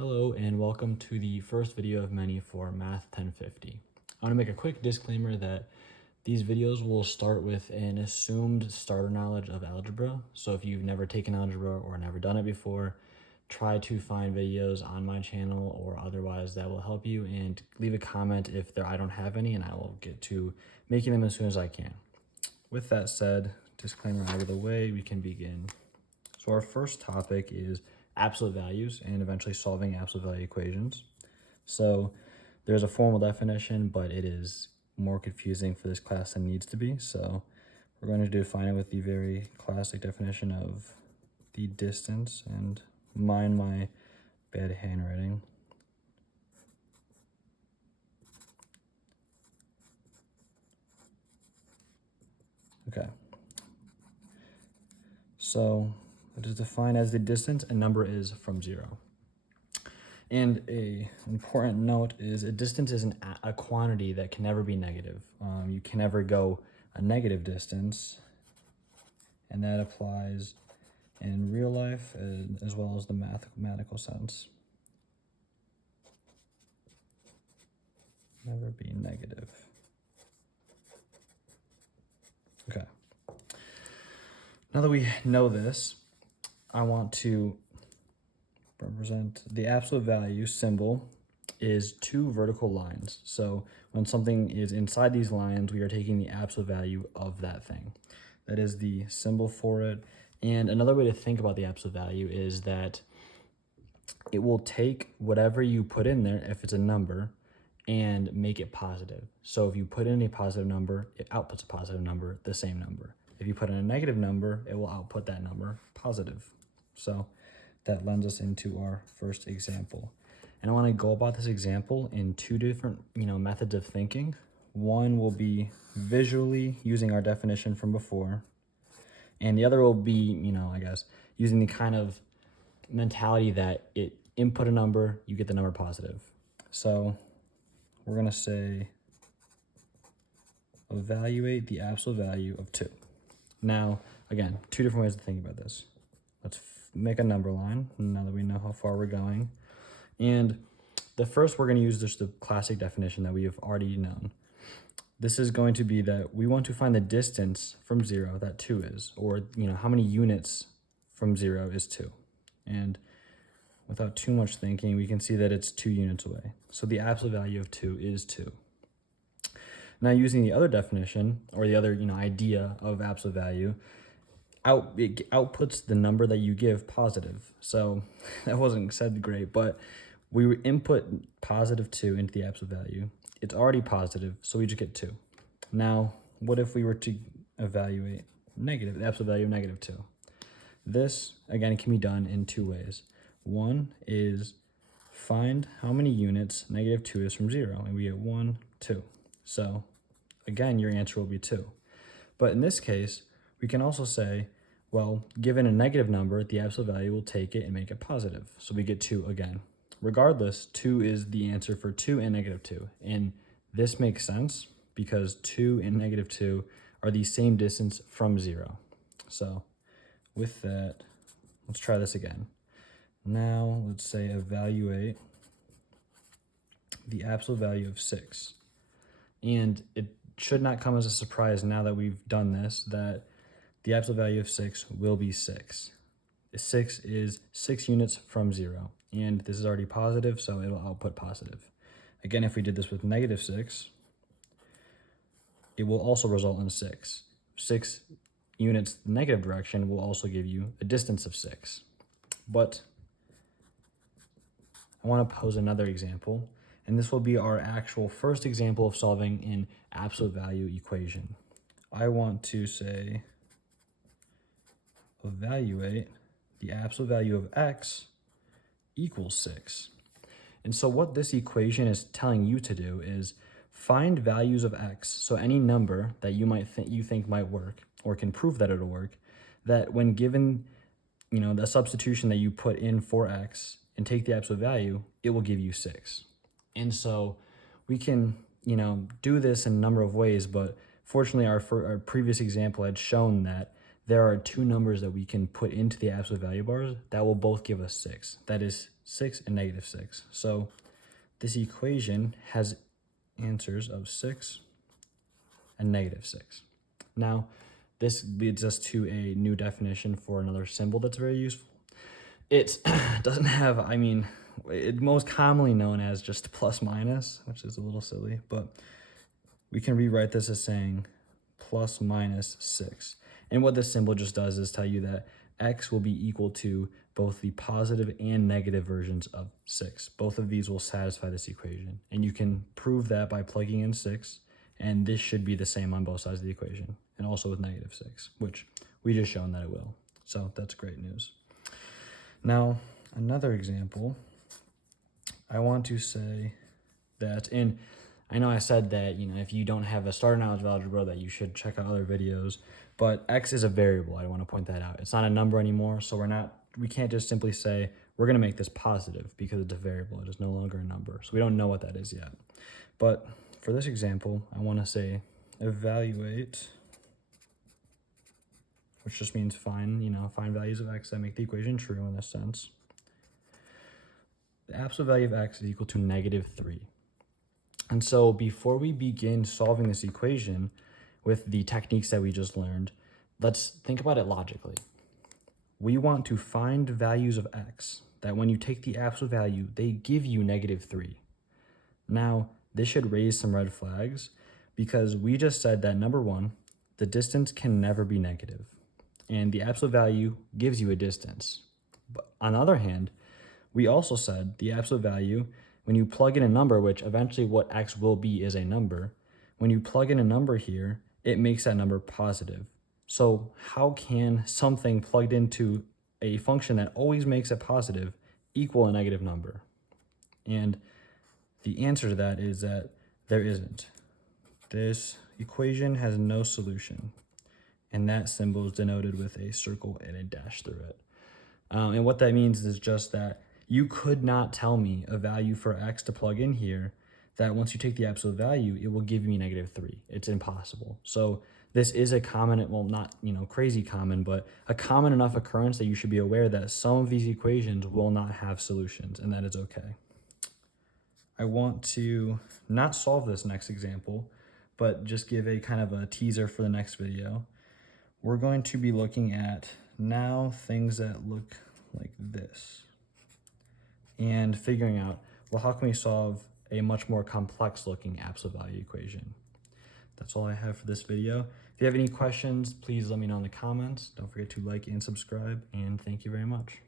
Hello and welcome to the first video of many for Math 1050. I want to make a quick disclaimer that these videos will start with an assumed starter knowledge of algebra. So if you've never taken algebra or never done it before, try to find videos on my channel or otherwise that will help you, and leave a comment if I don't have any, and I will get to making them as soon as I can. With that said, disclaimer out of the way, we can begin. So our first topic is absolute values and eventually solving absolute value equations. So there's a formal definition, but it is more confusing for this class than needs to be. So we're going to define it with the very classic definition of the distance, and mind my bad handwriting. Okay. So it is defined as the distance a number is from 0. And a important note is a distance is a quantity that can never be negative. You can never go a negative distance, and that applies in real life as well as the mathematical sense. Never be negative. Okay. Now that we know this, I want to represent the absolute value symbol is two vertical lines. So when something is inside these lines, we are taking the absolute value of that thing. That is the symbol for it. And another way to think about the absolute value is that it will take whatever you put in there, if it's a number, and make it positive. So if you put in a positive number, it outputs a positive number, the same number. If you put in a negative number, it will output that number positive. So that lends us into our first example. And I want to go about this example in two different, methods of thinking. One will be visually using our definition from before, and the other will be, using the kind of mentality that it input a number, you get the number positive. So we're going to say evaluate the absolute value of 2. Now, again, two different ways to think about this. Let's make a number line now that we know how far we're going. And the first, we're going to use just the classic definition that we have already known. This is going to be that we want to find the distance from 0 that 2 is, or how many units from 0 is 2. And without too much thinking, we can see that it's 2 units away. So the absolute value of 2 is 2. Now, using the other definition, or the other idea of absolute value, it outputs the number that you give positive. So that wasn't said great, but we input positive 2 into the absolute value. It's already positive, so we just get 2. Now, what if we were to evaluate the absolute value of negative 2? This, again, can be done in two ways. One is find how many units negative 2 is from 0, and we get 1, 2. So again, your answer will be 2. But in this case, we can also say, well, given a negative number, the absolute value will take it and make it positive. So we get 2 again. Regardless, 2 is the answer for 2 and negative 2. And this makes sense because 2 and negative 2 are the same distance from 0. So with that, let's try this again. Now, let's say evaluate the absolute value of 6. And it should not come as a surprise now that we've done this, that the absolute value of 6 will be 6. 6 is 6 units from 0. And this is already positive, so it'll output positive. Again, if we did this with negative 6, it will also result in 6. 6 units the negative direction will also give you a distance of 6. But I want to pose another example, and this will be our actual first example of solving an absolute value equation. I want to say evaluate the absolute value of x equals 6. And so what this equation is telling you to do is find values of x, so any number that you think might work or can prove that it'll work, that when given the substitution that you put in for x and take the absolute value, it will give you 6. And so we can do this in a number of ways, but fortunately our previous example had shown that there are two numbers that we can put into the absolute value bars that will both give us 6. That is 6 and negative 6. So this equation has answers of 6 and negative 6. Now, this leads us to a new definition for another symbol that's very useful. It doesn't have, it's most commonly known as just plus minus, which is a little silly, but we can rewrite this as saying plus minus 6. And what this symbol just does is tell you that x will be equal to both the positive and negative versions of 6. Both of these will satisfy this equation. And you can prove that by plugging in 6, and this should be the same on both sides of the equation, and also with negative 6, which we just shown that it will. So that's great news. Now, another example, I want to say that I know I said that, if you don't have a starter knowledge of algebra, that you should check out other videos, but x is a variable. I want to point that out. It's not a number anymore, so we can't just simply say, we're going to make this positive because it's a variable. It is no longer a number, so we don't know what that is yet. But for this example, I want to say evaluate, which just means find values of x that make the equation true in this sense. The absolute value of x is equal to negative 3. And so before we begin solving this equation with the techniques that we just learned, let's think about it logically. We want to find values of x that when you take the absolute value, they give you negative 3. Now, this should raise some red flags because we just said that number one, the distance can never be negative, and the absolute value gives you a distance. But on the other hand, we also said the absolute value, when you plug in a number, which eventually what x will be is a number, when you plug in a number here, it makes that number positive. So how can something plugged into a function that always makes it positive equal a negative number? And the answer to that is that there isn't. This equation has no solution, and that symbol is denoted with a circle and a dash through it. And what that means is just that you could not tell me a value for x to plug in here that once you take the absolute value, it will give me negative 3. It's impossible. So this is a common, well, not crazy common, but a common enough occurrence that you should be aware that some of these equations will not have solutions, and that is okay. I want to not solve this next example, but just give a kind of a teaser for the next video. We're going to be looking at now things that look like this and figuring out, well, how can we solve a much more complex looking absolute value equation? That's all I have for this video. If you have any questions, please let me know in the comments. Don't forget to like and subscribe, and thank you very much.